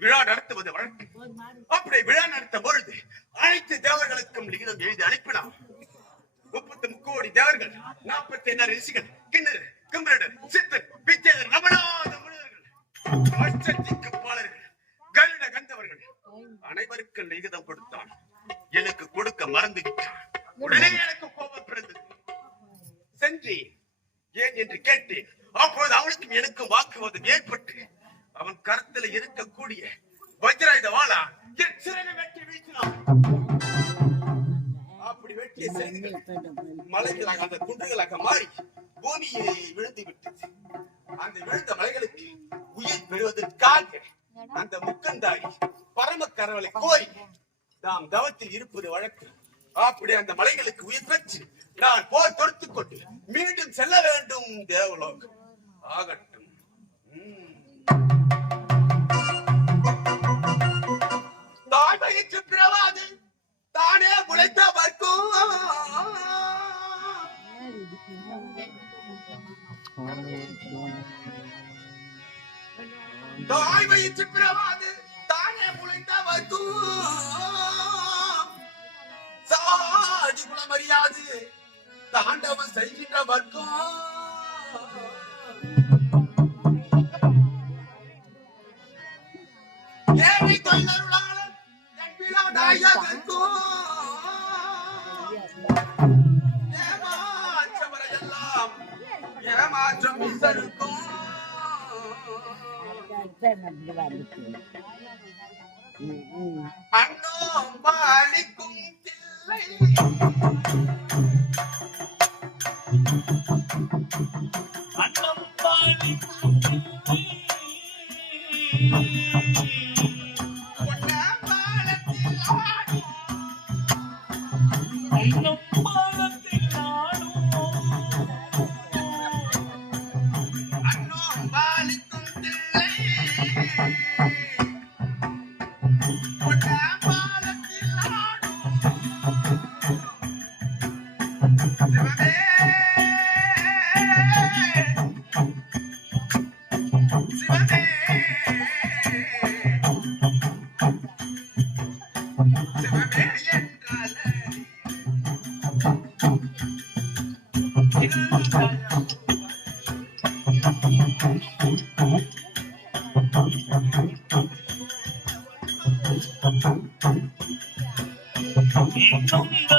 விழா நடத்துவது வழக்கு. அப்படி விழா நடத்த பொழுது அனைத்து தேவர்களுக்கும் லிகிதம் எழுதி அனுப்பினார். 33 கோடி தேவர்கள், 41 ரிஷிகள், கிண்ணறு, கிம்பரடர், சித்தர், பிச்சையர், நவநாத முனிவர்கள், அஷ்டதிக்பாலர்கள், கருட கந்தவர்கள் அனைவருக்கும் லிகிதம் கொடுத்தான். எனக்கு கொடுக்க மறந்து விட்டான். உடனே எனக்கு கோபம் பிறந்தது. சென்று ஏன் என்று கேட்டேன். அப்போது அவனுக்கும் எனக்கும் வாக்குவாதம் ஏற்பட்டு அவன் கருத்துல இருக்கக்கூடிய வஜ்ராயுத வாளா என் சிறகை வெட்டி வீசினான். அப்படி வெட்டிய சிறகுகள் மலைகளாக, அந்த குன்றுகளாக மாறி பூமியை விழுந்து விட்டது. அந்த விழுந்த மலைகளுக்கு உயிர் பெறுவதற்காக அந்த முக்கந்தாய் பரம கரவலை கோரி நாம் தவத்தில் இருப்பது வழக்கு. அப்படி அந்த மலைகளுக்கு உயிர் பெற்று நான் போர் தொடுத்துக் கொண்டு மீண்டும் செல்ல வேண்டும். தேவலோகம் ஆகட்டும். தாய்மையிற்று பிறவாது தானே முளைத்த வர்க்கும் தாய்மையிற்று பிறவாது தானே முளைத்த வர்க்கும் சாதி குலமறியாது தாண்டவம் செய்கின்ற வர்க்கம் ஏழை தொழிலாளர் ஏமாற்றவரையெல்லாம் ஏமாற்றம் இருக்கும். அண்ணோம் பாலிக்கும் தில்லை அண்ணம் பாலிக்கும் Tony